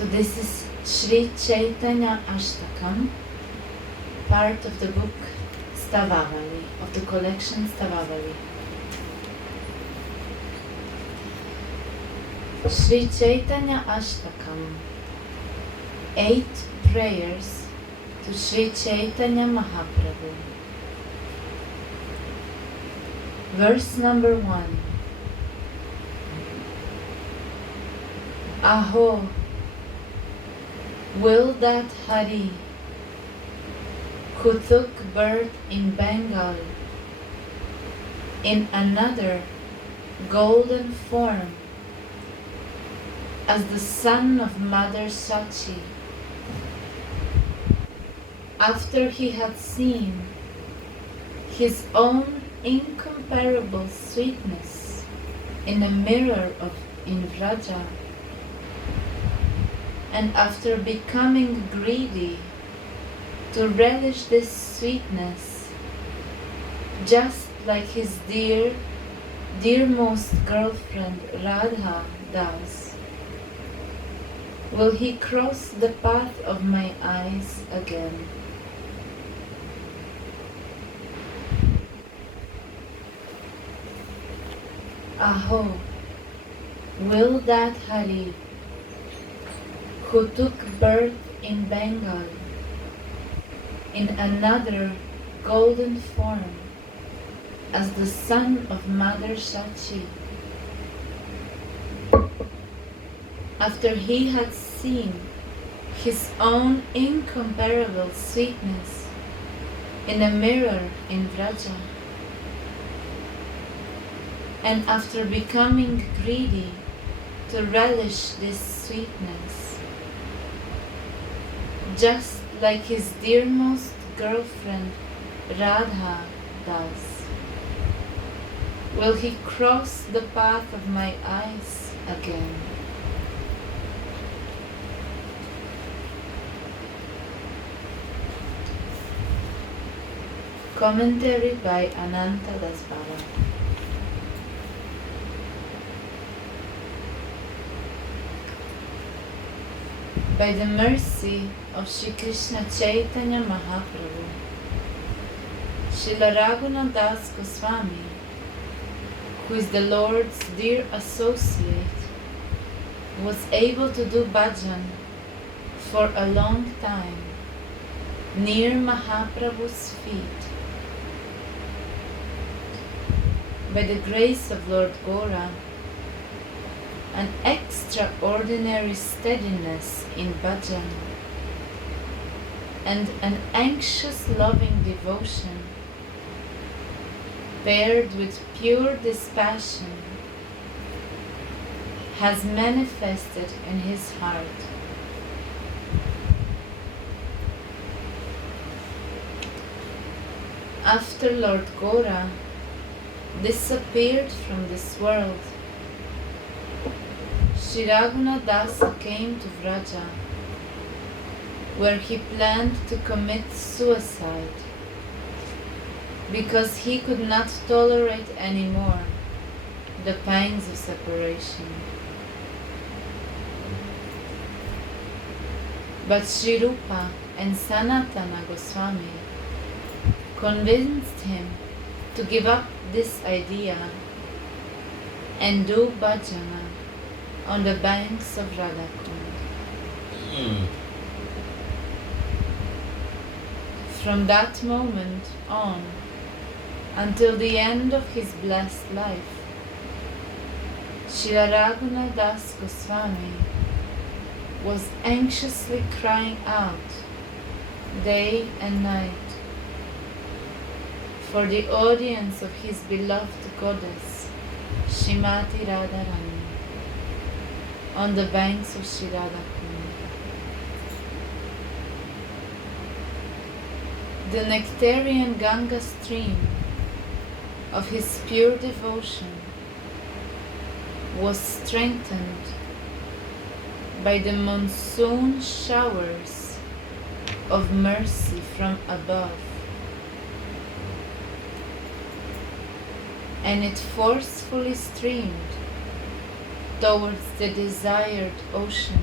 So this is Sri Caitanya Astakam, part of the book Stavavali, of the collection Stavavali. Sri Caitanya Astakam, 8 prayers to Sri Caitanya Mahaprabhu. Verse number 1. Aho, will that Hari, who took birth in Bengal, in another golden form, as the son of Mother Sachi, after he had seen his own incomparable sweetness in a mirror in Vraja, and after becoming greedy to relish this sweetness, just like his dearmost girlfriend Radha does, will he cross the path of my eyes again. Aho, will that Hari, who took birth in Bengal, in another golden form, as the son of Mother Sachi, after he had seen his own incomparable sweetness in a mirror in Vraja, and after becoming greedy to relish this sweetness, just like his dearmost girlfriend Radha does, will he cross the path of my eyes again. Commentary by Ananta Das Baba. By the mercy of Sri Krishna Chaitanya Mahaprabhu, Srila Raghunath Das Goswami, who is the Lord's dear associate, was able to do bhajan for a long time near Mahaprabhu's feet. By the grace of Lord Gora, an extraordinary steadiness in bhajan, and an anxious loving devotion paired with pure dispassion has manifested in his heart. After Lord Gora disappeared from this world, Sri Raghunath Dasa came to Vraja, where he planned to commit suicide because he could not tolerate anymore the pangs of separation. But Sri Rupa and Sanatana Goswami convinced him to give up this idea and do bhajana on the banks of Radhakund. From that moment on, until the end of his blessed life, Srila Raghunath Das Goswami was anxiously crying out day and night for the audience of his beloved goddess, Srimati Radharani, on the banks of Sri Radhakund. The nectarian Ganga stream of his pure devotion was strengthened by the monsoon showers of mercy from above, and it forcefully streamed towards the desired ocean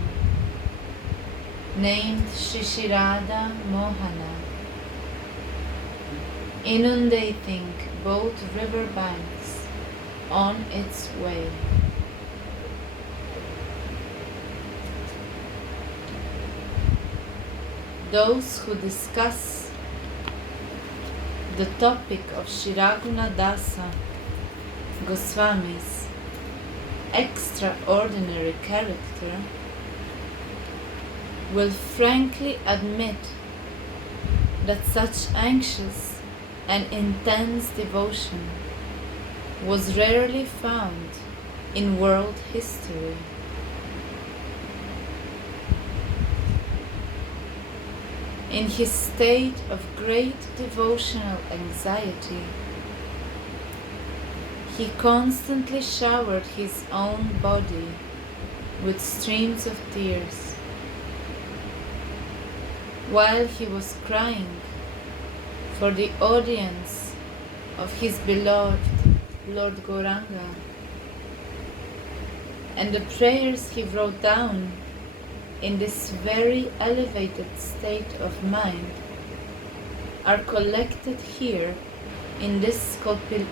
named Shishirada Mohana, inundating both river banks on its way. Those who discuss the topic of Shiragunadasa Goswami's extraordinary character will frankly admit that such anxious and intense devotion was rarely found in world history. In his state of great devotional anxiety, he constantly showered his own body with streams of tears, while he was crying for the audience of his beloved Lord Gauranga, and the prayers he wrote down in this very elevated state of mind are collected here in this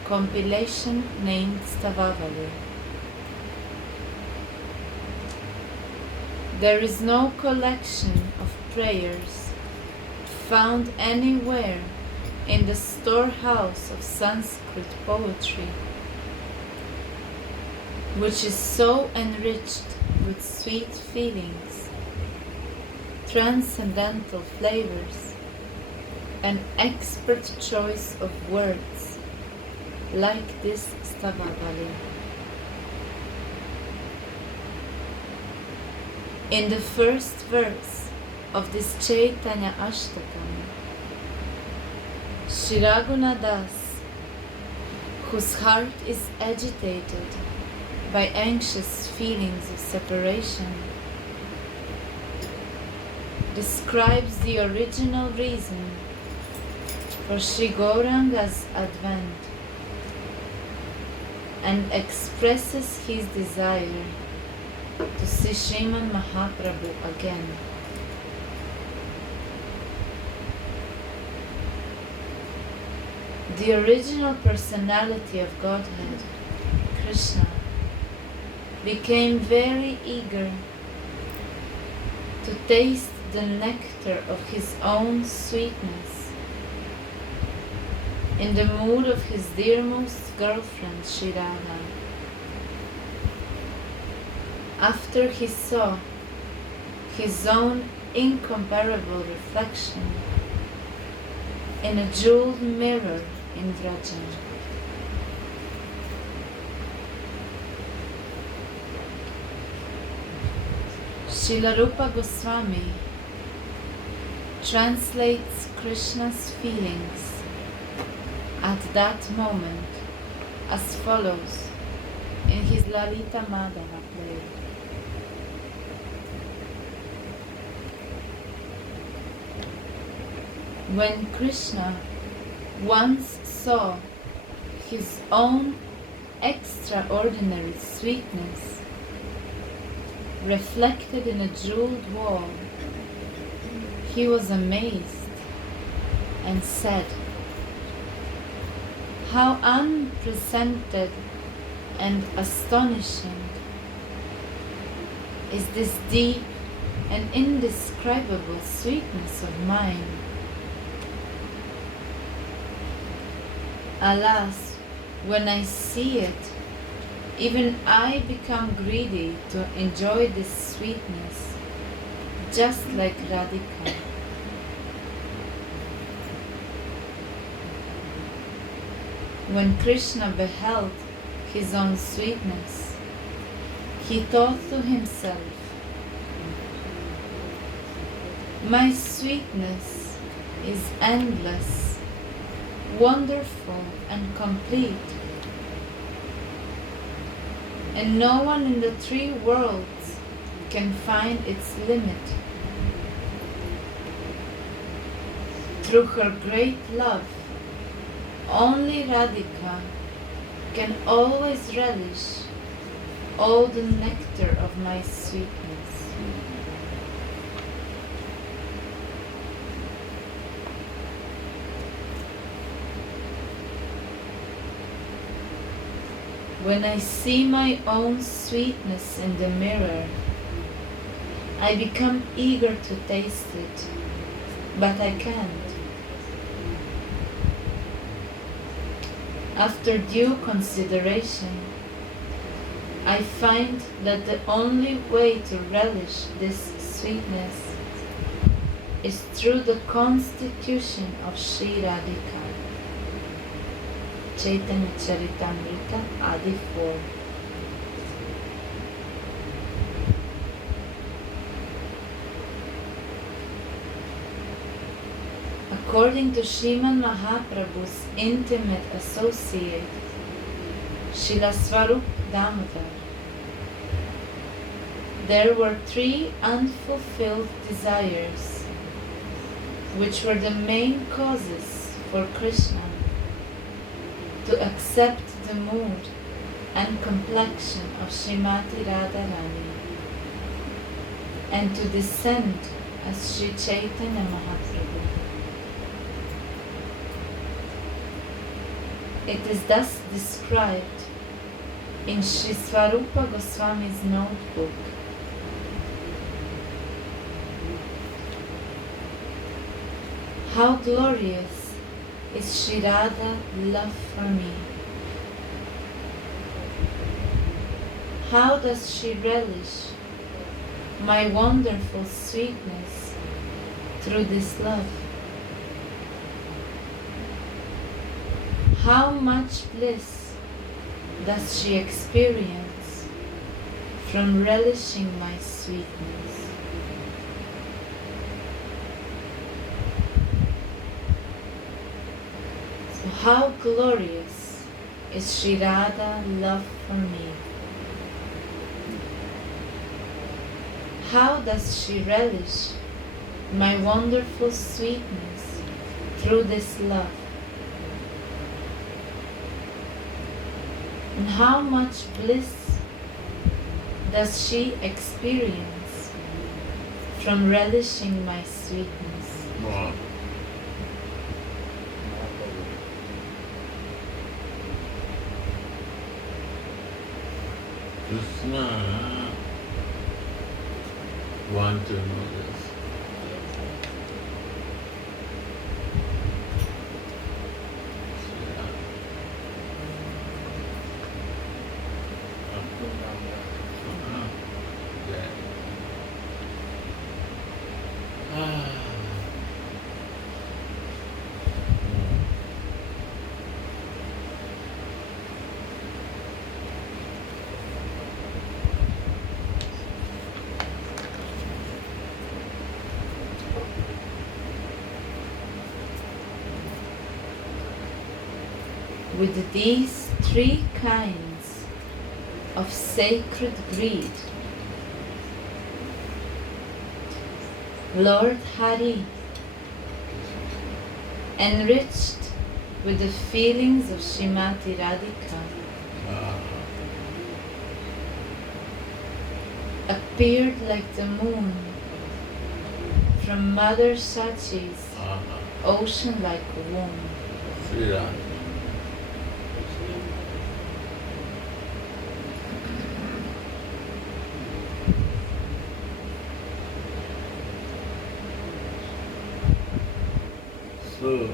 compilation named Stavavali. There is no collection of prayers found anywhere in the storehouse of Sanskrit poetry which is so enriched with sweet feelings, transcendental flavors, an expert choice of words like this Stavavali. In the first verse of this Caitanya astakam, Shiragunadas, whose heart is agitated by anxious feelings of separation, describes the original reason for Sri Gauranga's advent and expresses his desire to see Sriman Mahaprabhu again. The original personality of Godhead, Krishna, became very eager to taste the nectar of his own sweetness in the mood of his dearmost girlfriend Shri Radha. After he saw his own incomparable reflection in a jeweled mirror in Vraja. Srila Rupa Goswami translates Krishna's feelings at that moment as follows in his Lalita Madhava play. When Krishna once saw his own extraordinary sweetness reflected in a jeweled wall, he was amazed and said, "How unprecedented and astonishing is this deep and indescribable sweetness of mine! Alas, when I see it, even I become greedy to enjoy this sweetness, just like Radhika." When Krishna beheld his own sweetness, he thought to himself, "My sweetness is endless, wonderful and complete, and no one in the three worlds can find its limit. Through her great love, only Radhika can always relish all the nectar of my sweetness." When I see my own sweetness in the mirror, I become eager to taste it, but I can't. After due consideration, I find that the only way to relish this sweetness is through the constitution of Sri Radhika. Caitanya Charitamrita, Adi 4. According to Sriman Mahaprabhu's intimate associate, Srila Swarup Damodar, there were 3 unfulfilled desires, which were the main causes for Krishna to accept the mood and complexion of Srimati Radharani and to descend as Sri Chaitanya Mahaprabhu. It is thus described in Sri Swarupa Goswami's notebook. How glorious is Sri Radha's love for me. How does she relish my wonderful sweetness through this love? How much bliss does she experience from relishing my sweetness? So how glorious is Sri Radha's love for me? How does she relish my wonderful sweetness through this love? And how much bliss does she experience from relishing my sweetness? Wow. Krishna want to know this. With these 3 kinds of sacred greed, Lord Hari, enriched with the feelings of Srimati Radhika, appeared like the moon from Mother Sachi's ocean-like womb. Sri Radha. So,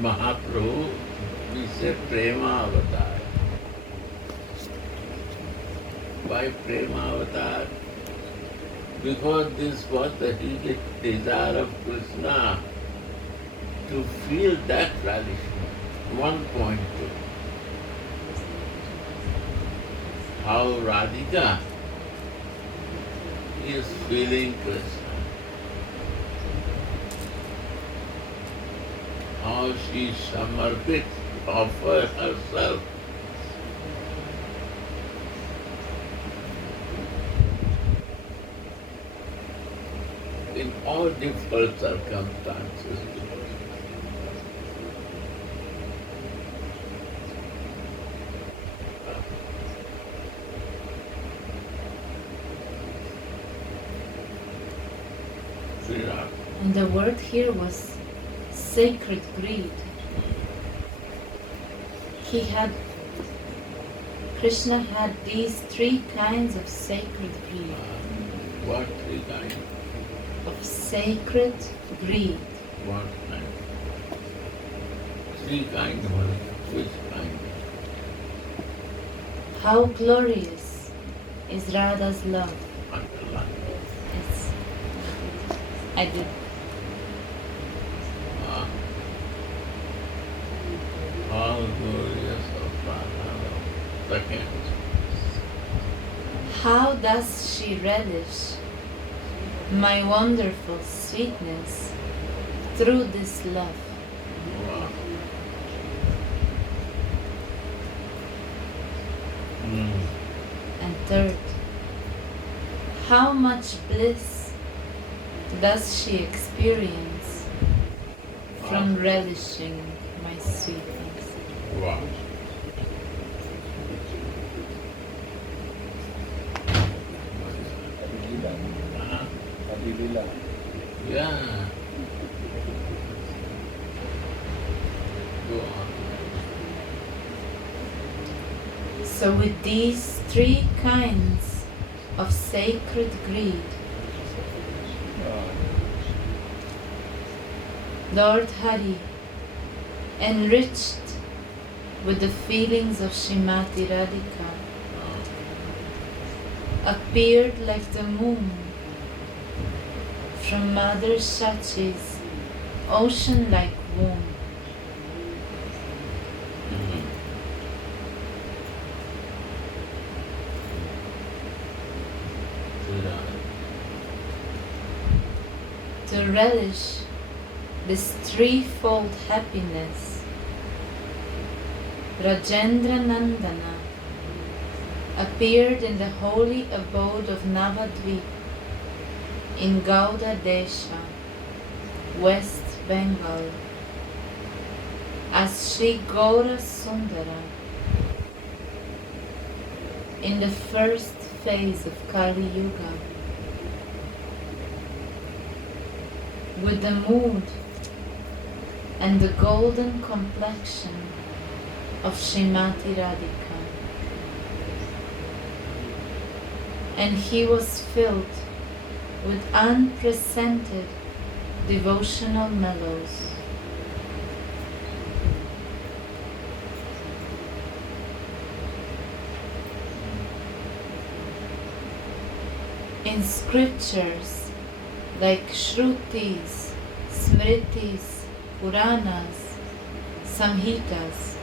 Mahaprabhu, we say Prema Avatar. Why Prema Avatar? Because this was the deep desire of Krishna to feel that relishment. 1.2. How Radhika is feeling Krishna. How she samarpit, offers herself. In all difficult circumstances. And the word here was sacred greed. He had Krishna had these three kinds of sacred greed. What three kind? Of sacred greed. What kind? Three kind of which kind? How glorious is Radha's love. Underline. Yes, I did. How glorious of Radha. Second. How does she relish my wonderful sweetness through this love? Wow. And third, how much bliss does she experience from relishing my sweetness? Wow. Yeah. Go on. So with these three kinds of sacred greed, Lord Hari, enriched with the feelings of Srimati Radhika, appeared like the moon from Mother Shachi's ocean-like womb. To relish this threefold happiness, Rajendra Nandana appeared in the holy abode of Navadvip in Gauda Desha, West Bengal, as Sri Gaura Sundara in the first phase of Kali Yuga, with the mood and the golden complexion of Srimati Radhika. And he was filled with unprecedented devotional mellows. In scriptures like Shrutis, Smritis, Puranas, Samhitas,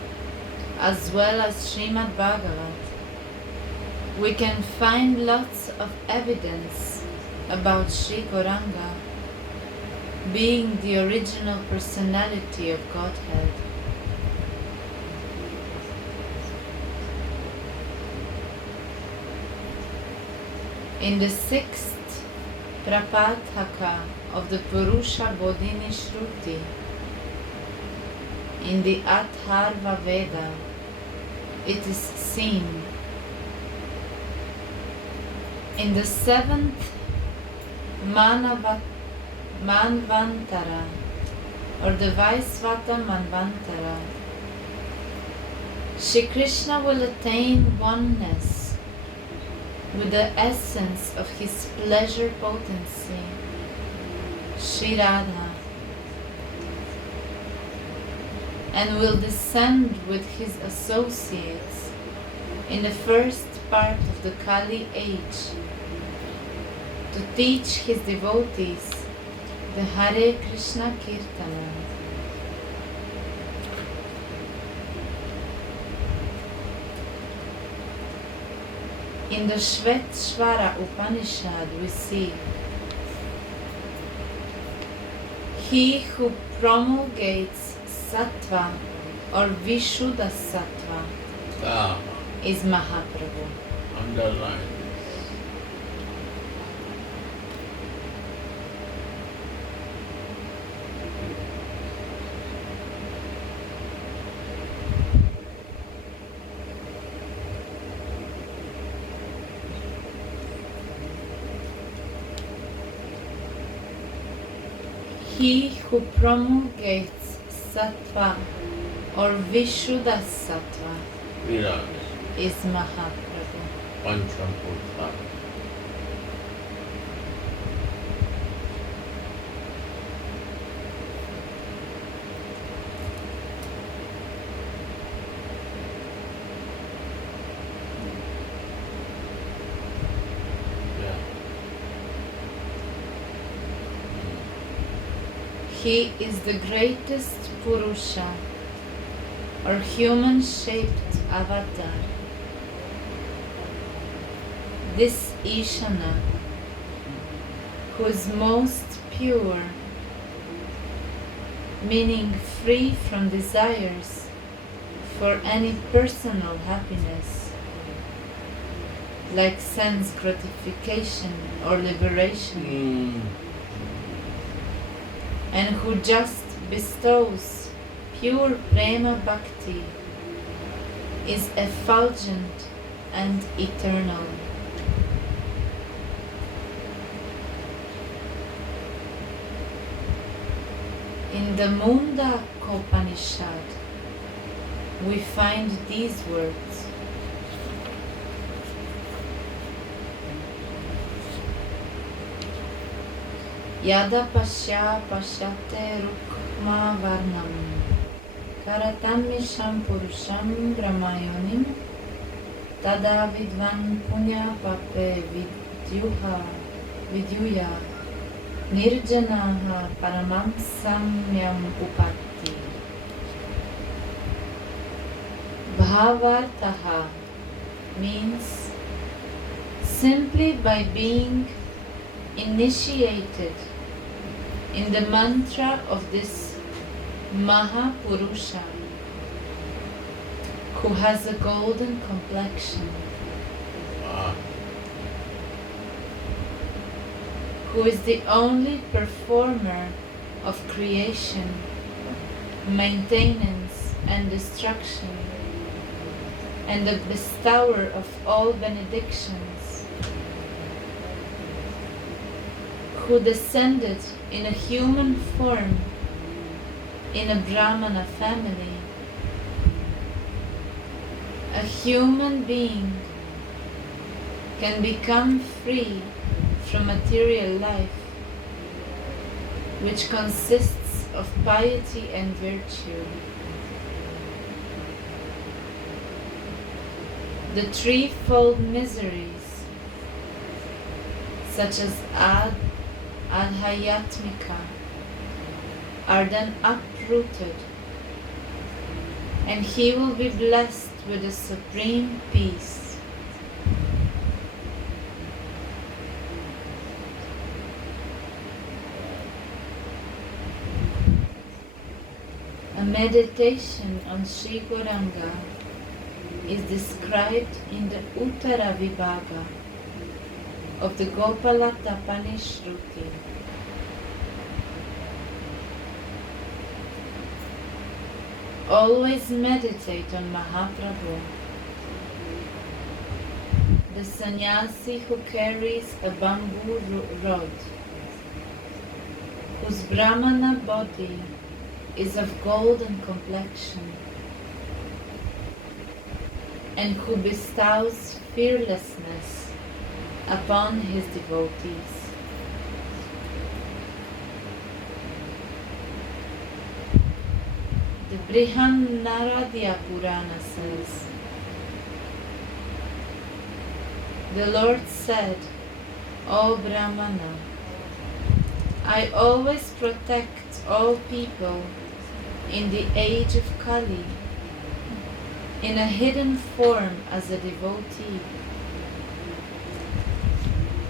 as well as Srimad Bhagavat, we can find lots of evidence about Sri Gauranga being the original personality of Godhead. In the sixth Prapataka of the Purusha Bodhini Shruti, in the Atharva Veda, it is seen. In the seventh Manvantara, or the Vaisvata Manvantara, Shri Krishna will attain oneness with the essence of his pleasure potency, Shri Radha, and will descend with his associates in the first part of the Kali age to teach his devotees the Hare Krishna Kirtana. In the Shvetashvara Upanishad we see, he who promulgates sattva or Vishuddha sattva is Mahaprabhu. Underline. He who promulgates sattva or Vishuddha sattva Virat. is Mahaprabhu. Panchabhuta. He is the greatest Purusha, or human-shaped avatar. This Ishana, who is most pure, meaning free from desires for any personal happiness, like sense gratification or liberation, and who just bestows pure prema bhakti, is effulgent and eternal. In the Munda Upanishad, we find these words. Yada pasya pasyate rukma varnam karatamisham purusham brahmayonim tada vidvan punya pape vidyuya nirjanaha paramam samyam upatti. Bhavartaha means simply by being initiated in the mantra of this Mahapurusha, who has a golden complexion, who is the only performer of creation, maintenance and destruction, and the bestower of all benedictions, who descended in a human form in a Brahmana family. A human being can become free from material life, which consists of piety and virtue. The threefold miseries, such as adhyatmika, are then uprooted, and he will be blessed with a supreme peace. A meditation on Sri Gauranga is described in the Uttara Vibhaga of the Gopala Tapani Shruti. Always meditate on Mahaprabhu, the sannyasi who carries a bamboo rod, whose Brahmana body is of golden complexion, and who bestows fearlessness upon his devotees. The Brihannaradya Purana says, the Lord said, O Brahmana, I always protect all people in the age of Kali in a hidden form as a devotee,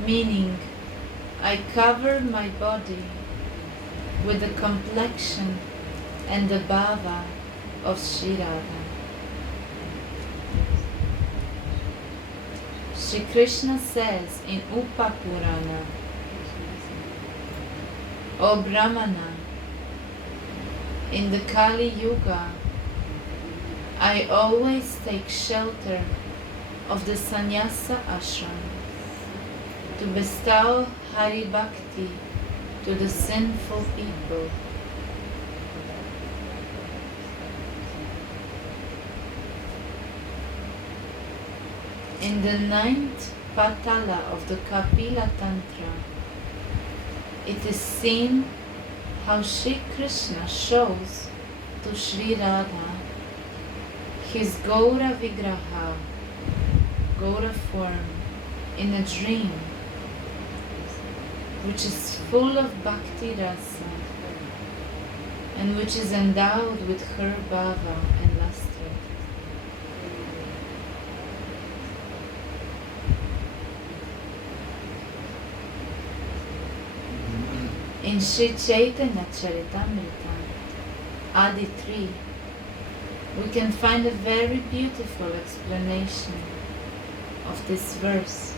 meaning I cover my body with the complexion and the bhava of Sri Radha. Shri Krishna says in Upa Purana, O Brahmana, in the Kali Yuga, I always take shelter of the sannyasa ashram to bestow Hari Bhakti to the sinful people. In the ninth patala of the Kapila Tantra, it is seen how Sri Krishna shows to Sri Radha his Gaura Vigraha, Gaura form, in a dream, which is full of bhakti rasa and which is endowed with her bhava and lustre. In Sri Caitanya Charitamrita, Adi 3, we can find a very beautiful explanation of this verse.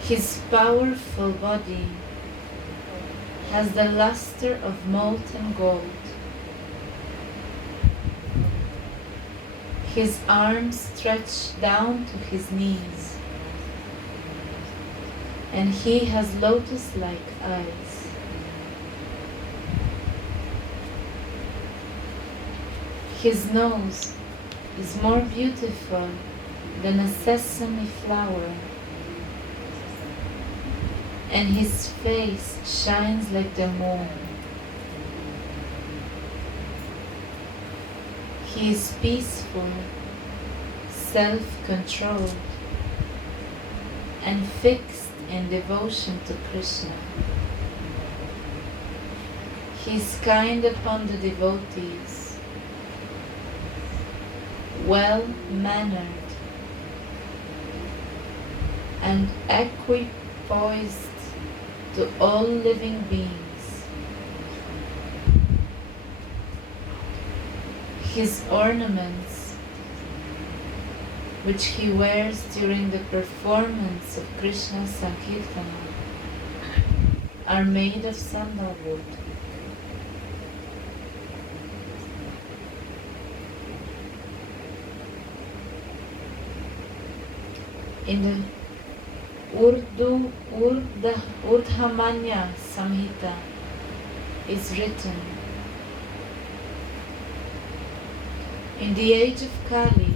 His powerful body has the luster of molten gold. His arms stretch down to his knees, and he has lotus-like eyes. His nose is more beautiful than a sesame flower, and his face shines like the moon. He is peaceful, self-controlled, and fixed in devotion to Krishna. He is kind upon the devotees, well-mannered, and equipoised to all living beings. His ornaments, which he wears during the performance of Krishna Sankirtana, are made of sandalwood. In the Urdhamanya Samhita is written, in the age of Kali,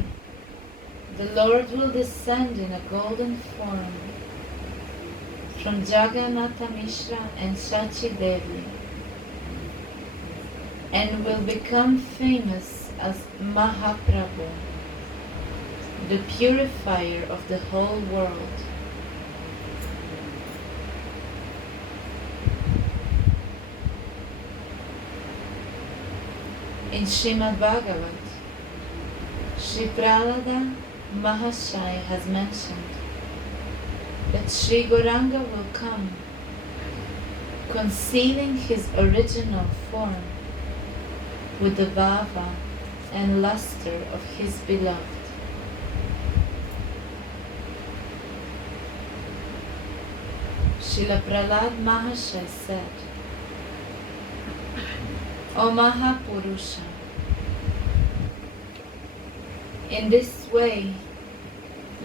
the Lord will descend in a golden form from Jagannatha Mishra and Shachi Devi, and will become famous as Mahaprabhu, the purifier of the whole world. In Srimad Bhagavat, Sri Prahlada Mahashaya has mentioned that Sri Gauranga will come, concealing his original form with the bhava and luster of his beloved. Srila Prahlad Mahashaya said, O Mahapurusha, in this way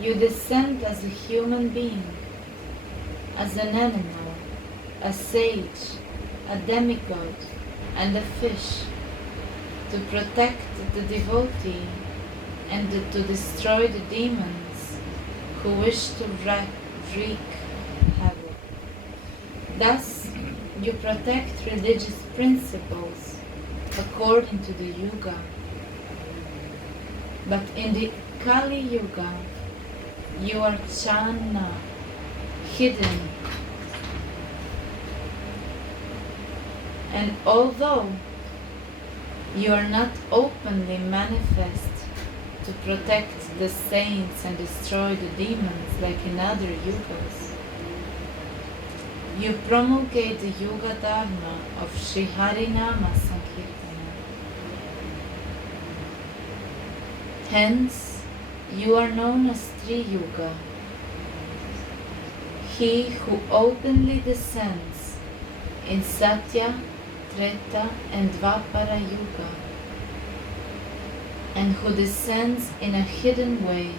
you descend as a human being, as an animal, a sage, a demigod, and a fish, to protect the devotee and to destroy the demons who wish to wreak havoc. Thus, you protect religious principles according to the Yuga. But in the Kali Yuga, you are Channa, hidden. And although you are not openly manifest to protect the saints and destroy the demons like in other yugas, you promulgate the Yuga Dharma of Sri Harinama Sankirtana. Hence, you are known as Tri-Yuga, he who openly descends in Satya, Treta and Dvapara Yuga, and who descends in a hidden way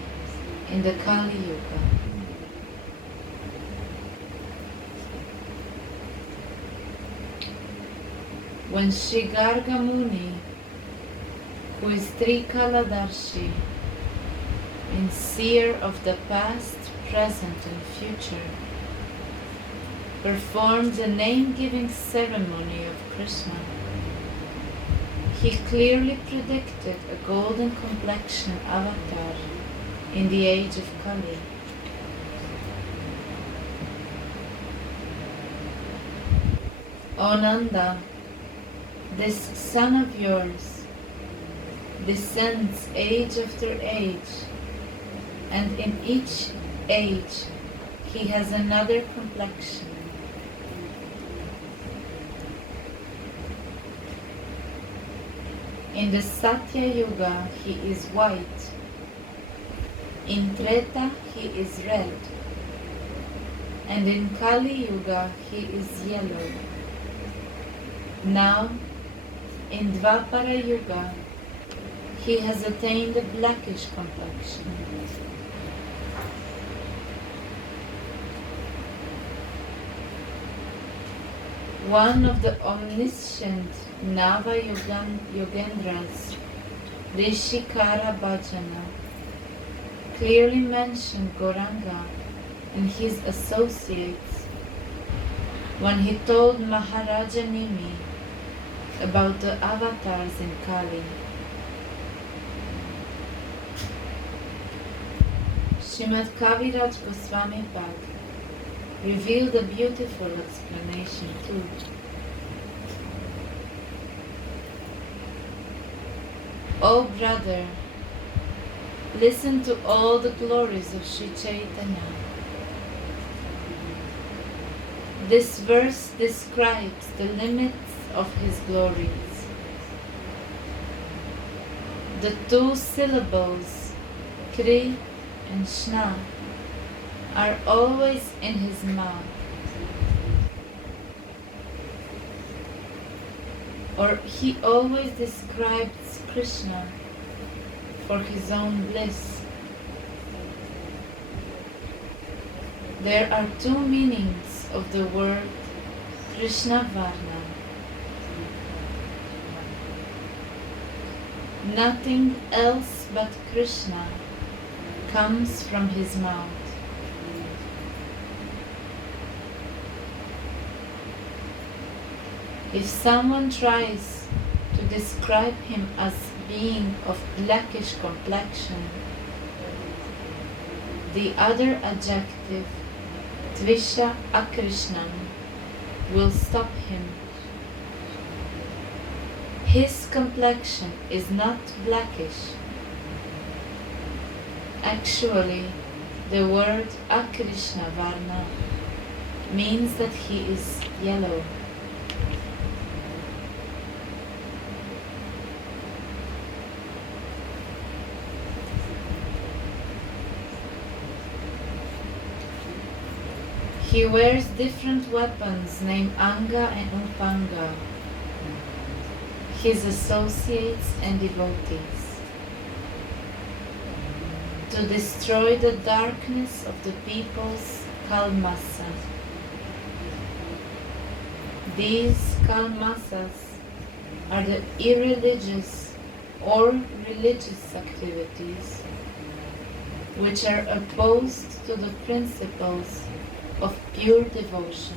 in the Kali Yuga. When Sri Garga Muni who is Trikaladarshi, and seer of the past, present, and future, performed the name-giving ceremony of Krishna. He clearly predicted a golden complexion avatar in the age of Kali. O Nanda, this son of yours descends age after age, and in each age he has another complexion. In the Satya Yuga he is white, in Treta he is red, and in Kali Yuga he is yellow. Now, in Dvapara Yuga, he has attained a blackish complexion. One of the omniscient Nava Yogendras, Rishikara Bhajana, clearly mentioned Gauranga and his associates when he told Maharaja Nimi about the avatars in Kali. Srimad Kaviraj Goswami Pad revealed a beautiful explanation too. O brother, listen to all the glories of Sri Caitanya. This verse describes the limits of his glories. The two syllables, Kri and Shna, are always in his mouth. Or he always describes Krishna for his own bliss. There are two meanings of the word Krishna Varna. Nothing else but Krishna comes from his mouth. If someone tries to describe him as being of blackish complexion, the other adjective, Tvisha Akrishnan, will stop him. His complexion is not blackish. Actually, the word Akrishna Varna means that he is yellow. He wears different weapons named Anga and Upanga, his associates and devotees, to destroy the darkness of the people's kalmasa. These kalmasas are the irreligious or religious activities which are opposed to the principles of pure devotion.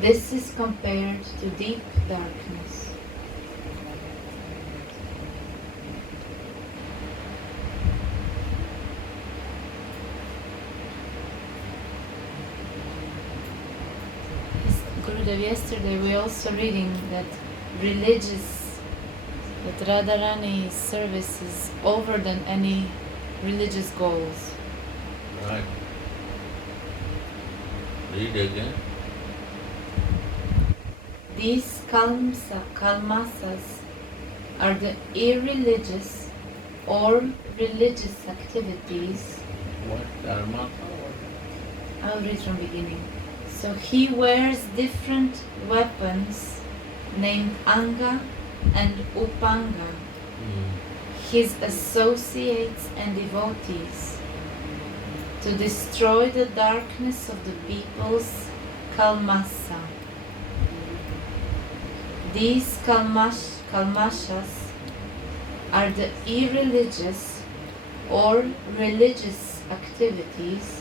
This is compared to deep darkness. Gurudev, yesterday we also reading that that Radharani's service is over than any religious goals. Right. Read again. These kalmasas are the irreligious or religious activities. What dharma? I'll read from beginning. So he wears different weapons named Anga and Upanga, his associates and devotees, to destroy the darkness of the people's kalmasa. These kalmashas are the irreligious or religious activities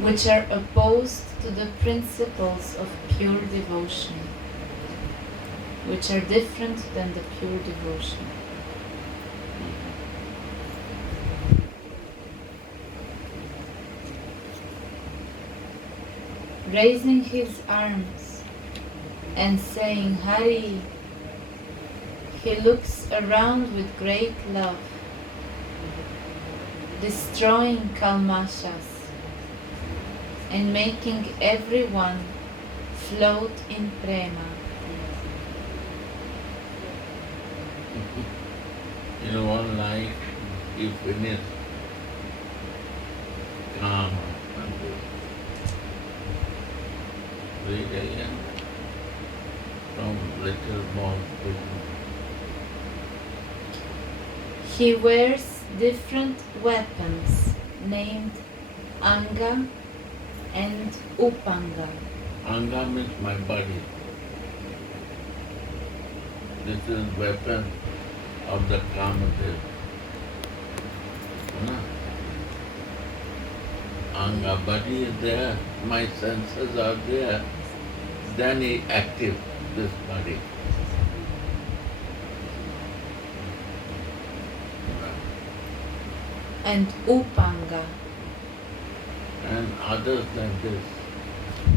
which are opposed to the principles of pure devotion, which are different than the pure devotion. Raising his arms and saying Hari, he looks around with great love, destroying kalmashas and making everyone float in prema. In one life, you finish calm and good. Read again from little more quickly. He wears different weapons named Anga and Upanga. Anga means my body. This is weapon of the Kamadev. No? Anga, body is there, my senses are there, then he active this body. And Upanga. And others than this,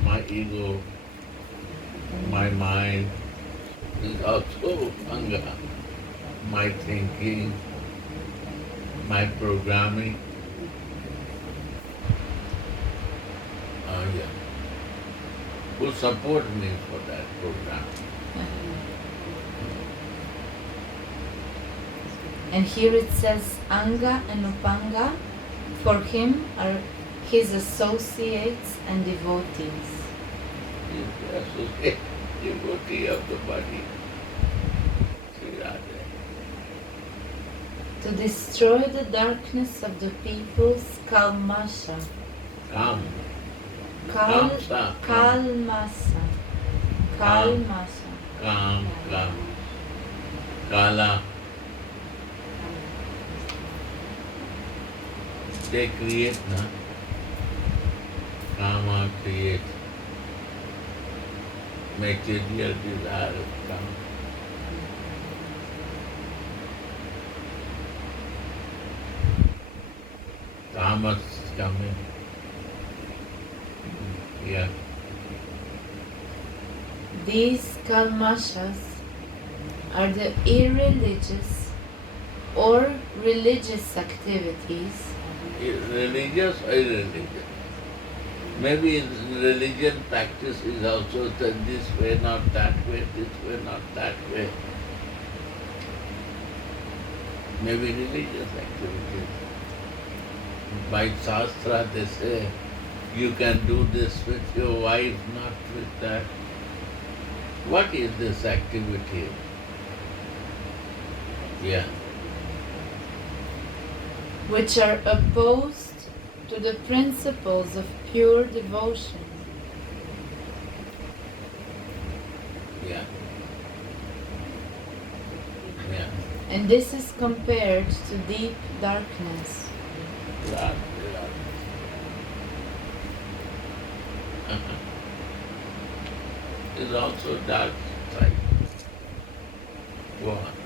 my ego, my mind is also Anga. My thinking, my programming. Yeah. Who support me for that program. And here it says Anga and Upanga, for him are his associates and devotees. He is the associate devotee of the body. Sri Radha. To destroy the darkness of the people's kalmasha. Kam. Kal, Kamsa. kalmasa. Kalmasa. Kam. Kala. They create, na? Kama create. Material desire comes. Tamas is coming. Yeah. These kalmashas are the irreligious or religious activities Religious or irreligious. Maybe religion practice is also done this way, not that way, this way, not that way. Maybe religious activities. By Shastra they say, you can do this with your wife, not with that. What is this activity? Yeah. which are opposed to the principles of pure devotion. Yeah. Yeah. And this is compared to deep darkness. Right. Is also dark side. Go on.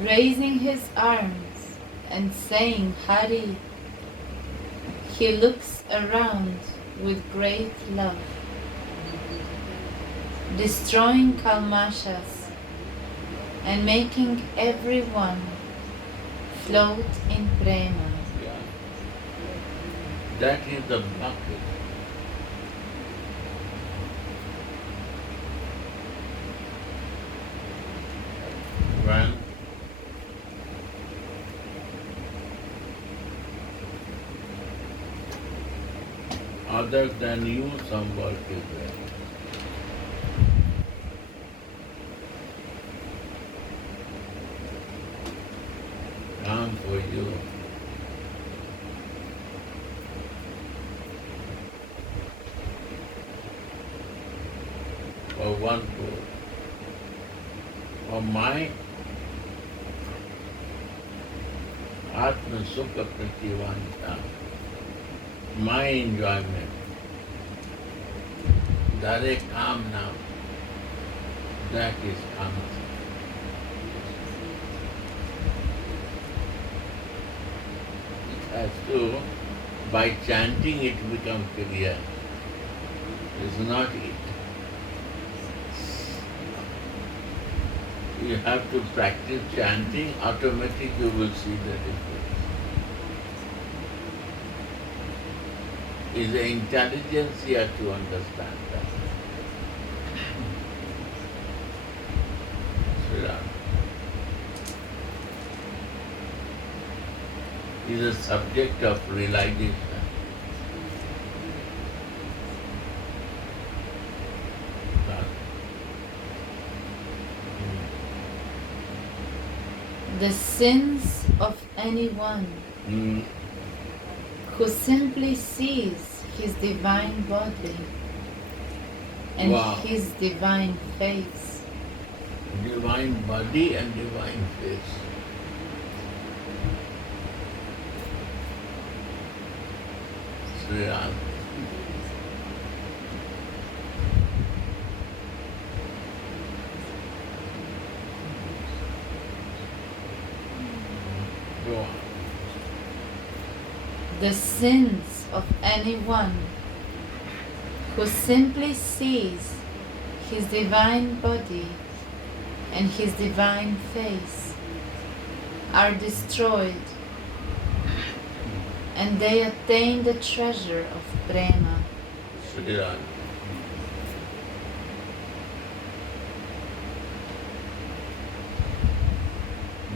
Raising his arms and saying Hari, he looks around with great love, destroying kalmashas and making everyone float in prema. Yeah. That is the bucket. When other than you, some work is there. Come for you. or one fourth of my Atma Sukha Prativanta, my enjoyment, Dare Kamna, that is Kama. It has to, by chanting it become clear. It's not it. You have to practice chanting, automatically you will see the difference. It's the intelligence you have to understand that. Sri Ram. Is a subject of realization. The sins of anyone who simply sees his divine body and his divine face. Divine body and divine face. Sri Ram. Go on. The sins of anyone who simply sees his divine body and his divine face are destroyed, and they attain the treasure of prema. Sri Ram.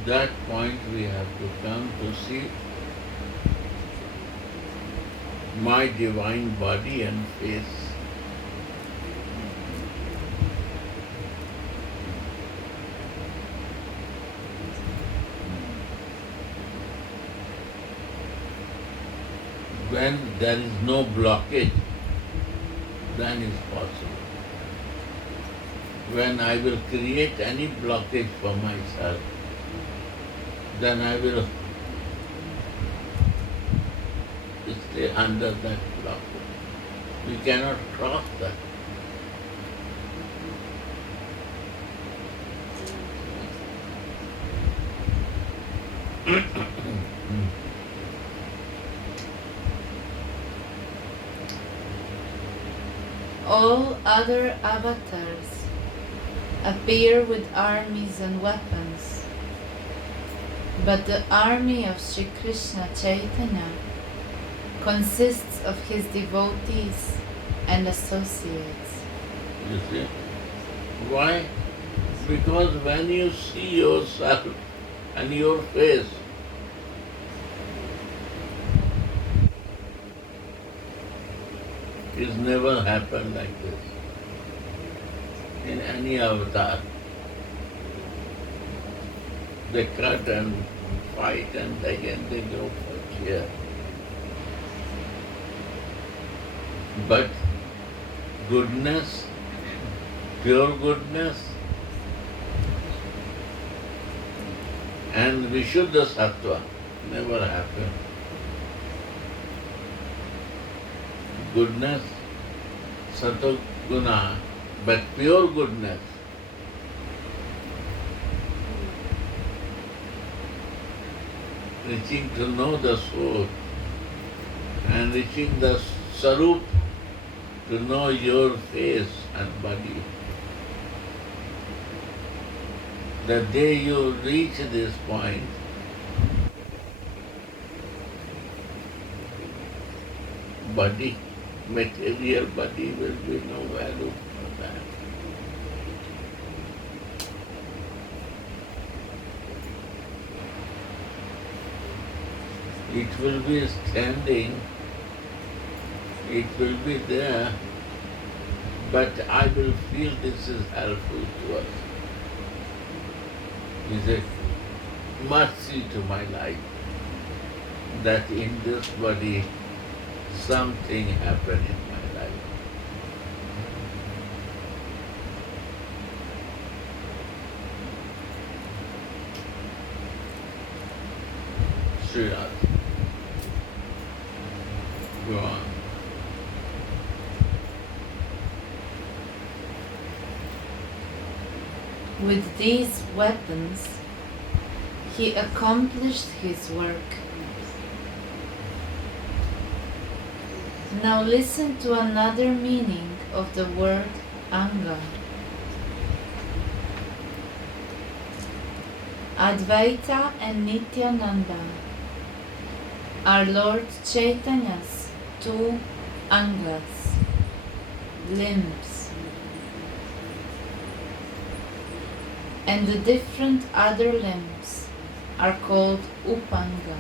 That point we have to come to see my divine body and face. When there is no blockage, then it's possible. When I will create any blockage for myself, then I will stay under that blockage. We cannot cross that. All other avatars appear with armies and weapons, but the army of Sri Krishna Chaitanya consists of his devotees and associates. You see? Why? Because when you see yourself and your face, it's never happened like this in any avatar. They cut and fight and again they go for cheer. But goodness, pure goodness, and Vishuddha Sattva never happened. Goodness, Sattva Guna, but pure goodness. Reaching to know the soul and reaching the Sarup to know your face and body. The day you reach this point, body, material body will be no value for that. It will be standing, it will be there, but I will feel this is helpful to us. It's a mercy to my life that in this body something happened in my life. With these weapons, he accomplished his work. Now listen to another meaning of the word Anga. Advaita and Nityananda are Lord Chaitanya's two Angas, limbs, and the different other limbs are called Upanga.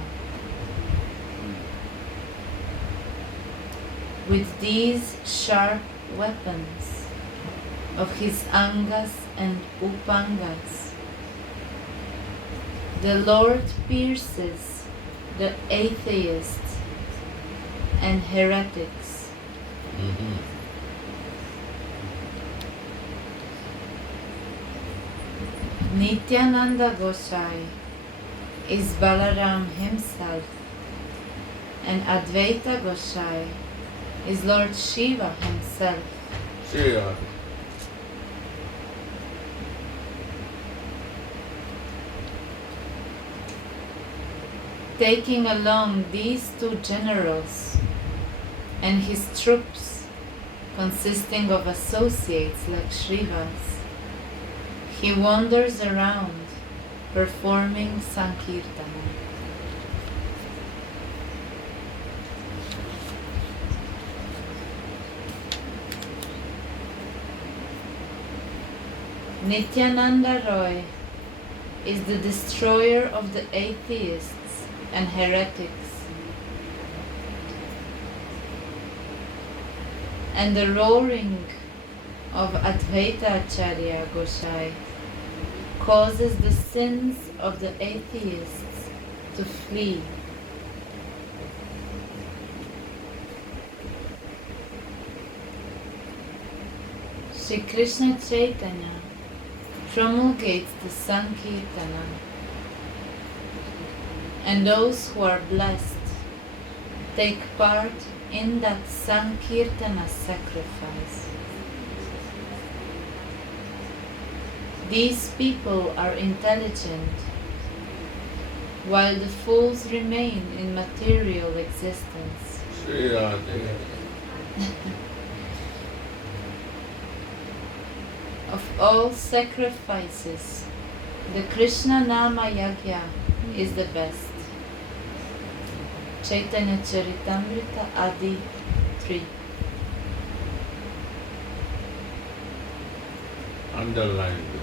With these sharp weapons of his Angas and Upangas, the Lord pierces the atheists and heretics. Nityananda Gosai is Balaram himself, and Advaita Gosai is Lord Shiva himself. Shiva. Taking along these two generals and his troops, consisting of associates like Shrivas, he wanders around performing Sankirtana. Nityananda Roy is the destroyer of the atheists and heretics, and the roaring of Advaita Acharya Gosai causes the sins of the atheists to flee. Sri Krishna Chaitanya promulgates the Sankirtana, and those who are blessed take part in that Sankirtana sacrifice. These people are intelligent, while the fools remain in material existence. Of all sacrifices, the Krishna Nama Yagya is the best. Chaitanya Charitamrita Adi 3. Underline it.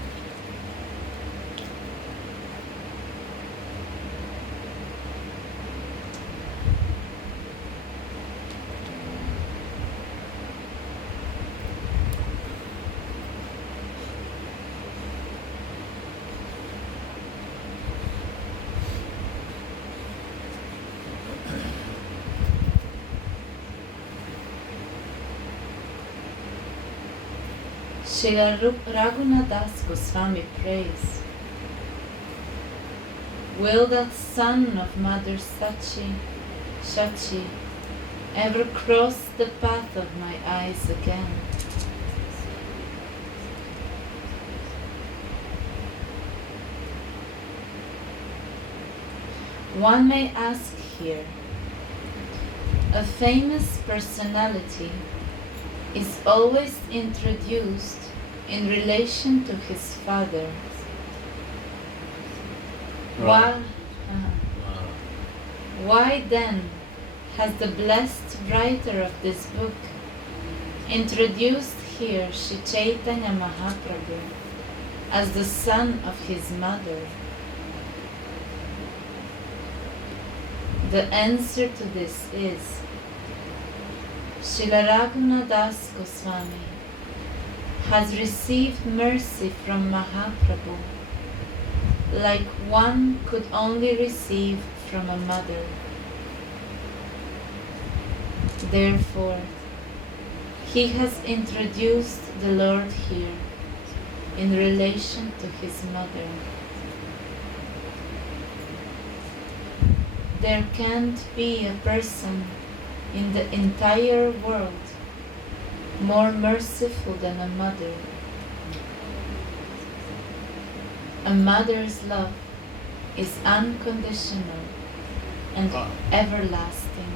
Srila Raghunath Das Goswami prays, will that son of Mother Shachi ever cross the path of my eyes again? One may ask here, a famous personality is always introduced in relation to his father. Why then has the blessed writer of this book introduced here Sri Chaitanya Mahaprabhu as the son of his mother? The answer to this is, Srila Raghunath Das Goswami has received mercy from Mahaprabhu like one could only receive from a mother. Therefore, he has introduced the Lord here in relation to his mother. There can't be a person in the entire world more merciful than a mother. A mother's love is unconditional and Ah. everlasting.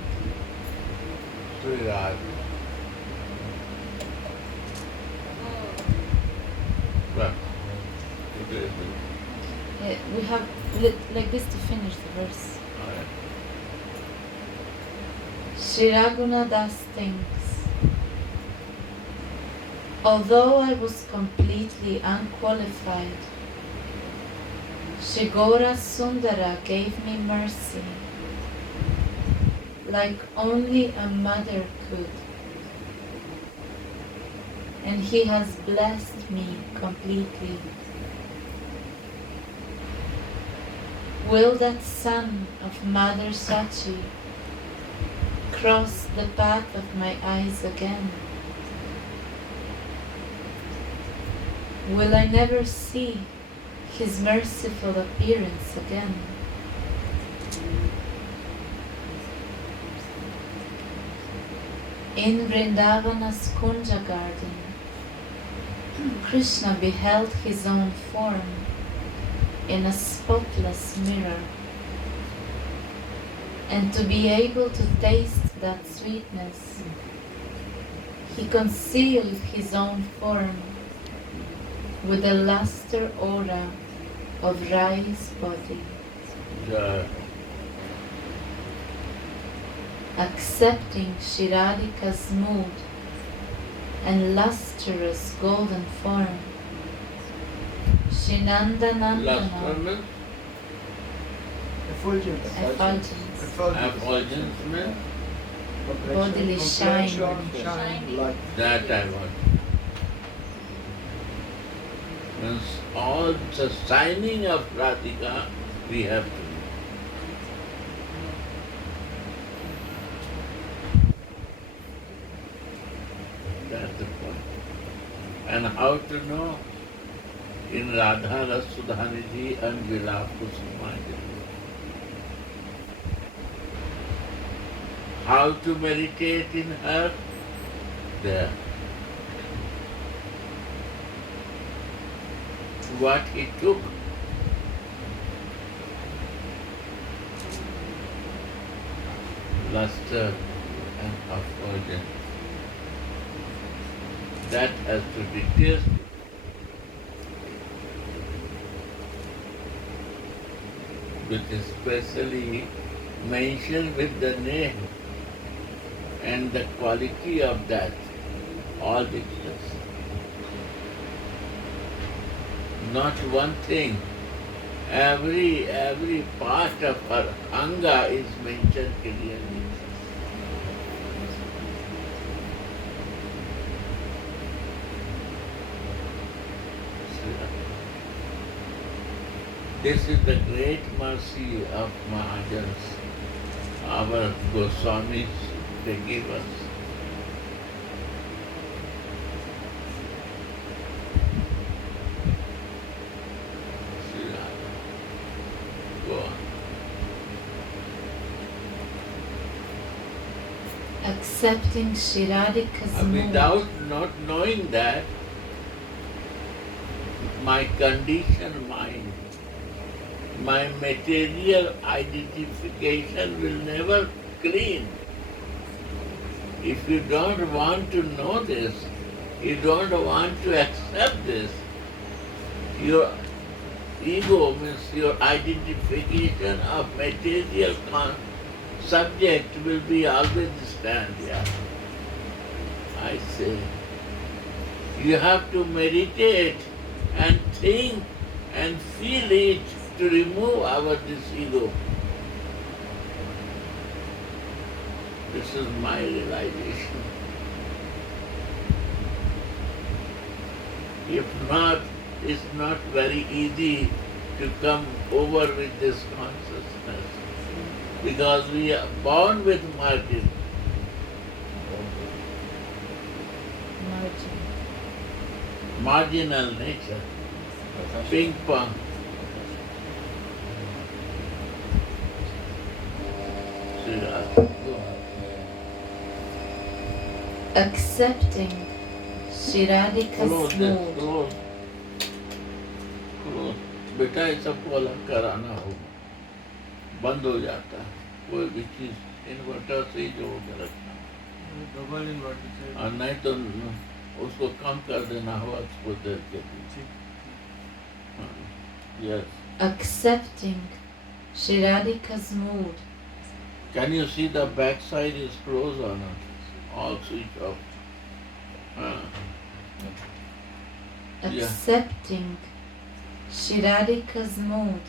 Sri Radha. Well, it is. We have like this to finish the verse. Alright. Shri Raghunadas thinks, although I was completely unqualified, Shri Gaura Sundara gave me mercy, like only a mother could, and he has blessed me completely. Will that son of Mother Sachi cross the path of my eyes again? Will I never see his merciful appearance again? In Vrindavana's Kunja garden, Krishna beheld his own form in a spotless mirror, and to be able to taste that sweetness, he concealed his own form with the luster aura of Rai's body. Yeah. Accepting Shiradika's mood and lustrous golden form, Shinanda Nandana Lustrous, Effulgence. effulgence, effulgence means bodily shine. Shine. Light. that I want. Means all the shining of Radhika we have to do. That's the point. And how to know? In Radha Rasudhaniji and Vilap Kusumaji. How to meditate in her? There. What he took. Luster and effulgence. That has to be tasted. Which is specially mentioned with the name and the quality of that, all discussed. Not one thing. Every part of her anga is mentioned clearly. This is the great mercy of Mahajans, our Goswamis, they give us. Sri Radha. Go on. Accepting Shiradika's mood. Without not knowing that, my conditioned mind, my material identification will never clean. If you don't want to know this, you don't want to accept this, your ego means your identification of material subject will be always stand here. I say, you have to meditate and think and feel it to remove this ego. This is my realization. If not, it's not very easy to come over with this consciousness because we are born with margin. Marginal nature. Ping pong. Sri Radha, go on. Accepting Shiradika's Close this, mood close. Close. बेटा ये सबको अलग कराना होगा, बंद हो जाता है, कोई भी चीज इन्वर्टर से ही जोड़ के रखना, डबल इन्वर्टर और नहीं तो उसको कम कर देना होगा कुछ देर के लिए. Yes. Accepting Shri Radhika's mood. Can you see the back side is closed or not? All switch off. Accepting Shri Radhika's mood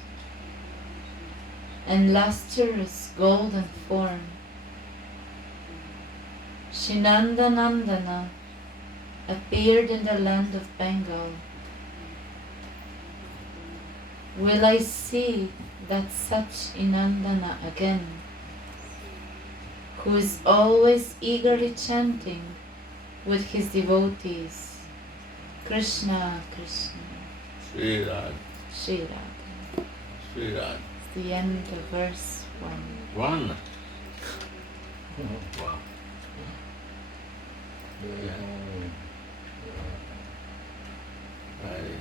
and lustrous golden form. Shinanda Nandana appeared in the land of Bengal. Will I see that such Inandana again, who is always eagerly chanting with his devotees, Krishna, Krishna, Sri Radha. Shri Radha. Sri Radha. It's the end of verse 1. One. Wow. Yeah. Very.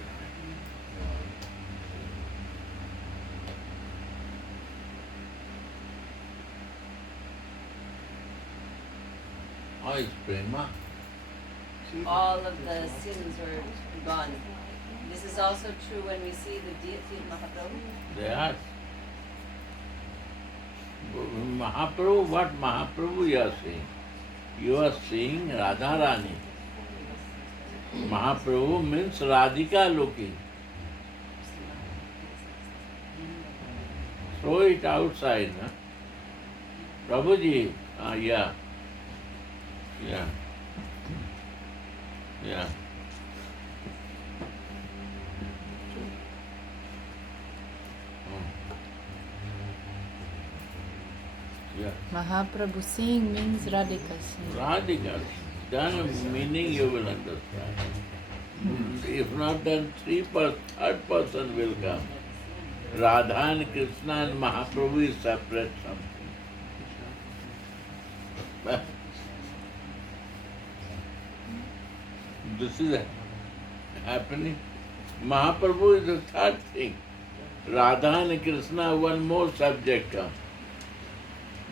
How is prema? All of the sins were gone. This is also true when we see the deity of Mahaprabhu. They are. Mahaprabhu, what Mahaprabhu you are seeing? You are seeing Radharani. Mahaprabhu means Radhika looking. Throw it outside, na? Prabhuji, yeah. Yeah. Yeah. Yeah. Mahaprabhu seeing means Radhika seeing. Radhika. Then meaning you will understand. If not, then third person will come. Radha and Krishna and Mahaprabhu is separate something. This is happening. Mahaprabhu is the third thing. Radha and Krishna, one more subject comes.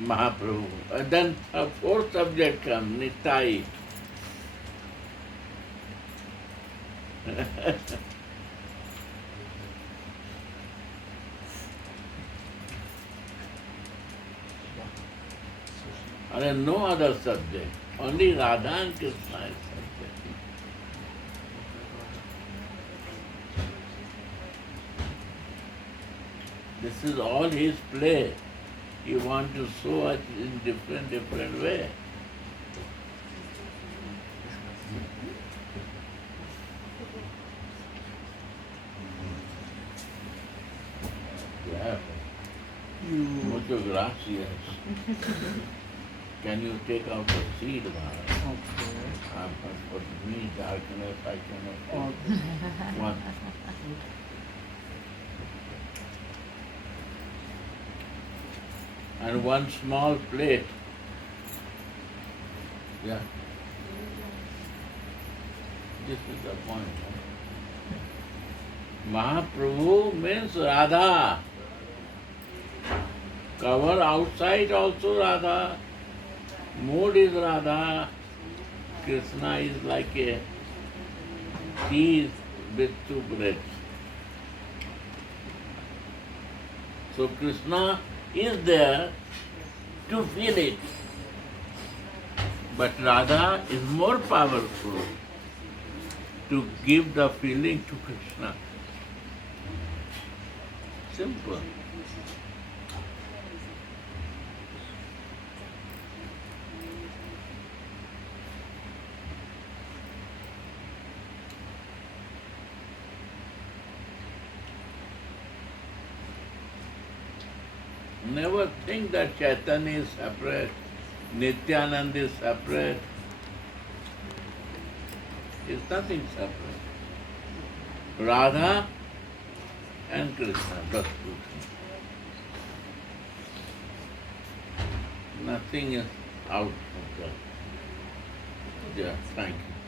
Mahaprabhu. And then a fourth subject comes, Nitai. And no other subject. Only Radha and Krishna is subject. This is all his play. He wants to show us in different way. Yeah. Muchas gracias. Can you take out the seed, Maharaj? Okay. For me, darkness, I cannot take one. And one small plate. Yeah. This is the point. Mahaprabhu means Radha. Cover outside also Radha. Mood is Radha. Krishna is like a cheese with two breads. So Krishna is there to feel it. But Radha is more powerful to give the feeling to Krishna. Simple. Never think that Caitanya is separate, Nityananda is separate. It's nothing separate. Radha and Krishna, that's two things. Nothing is out of that. Yeah, thank you.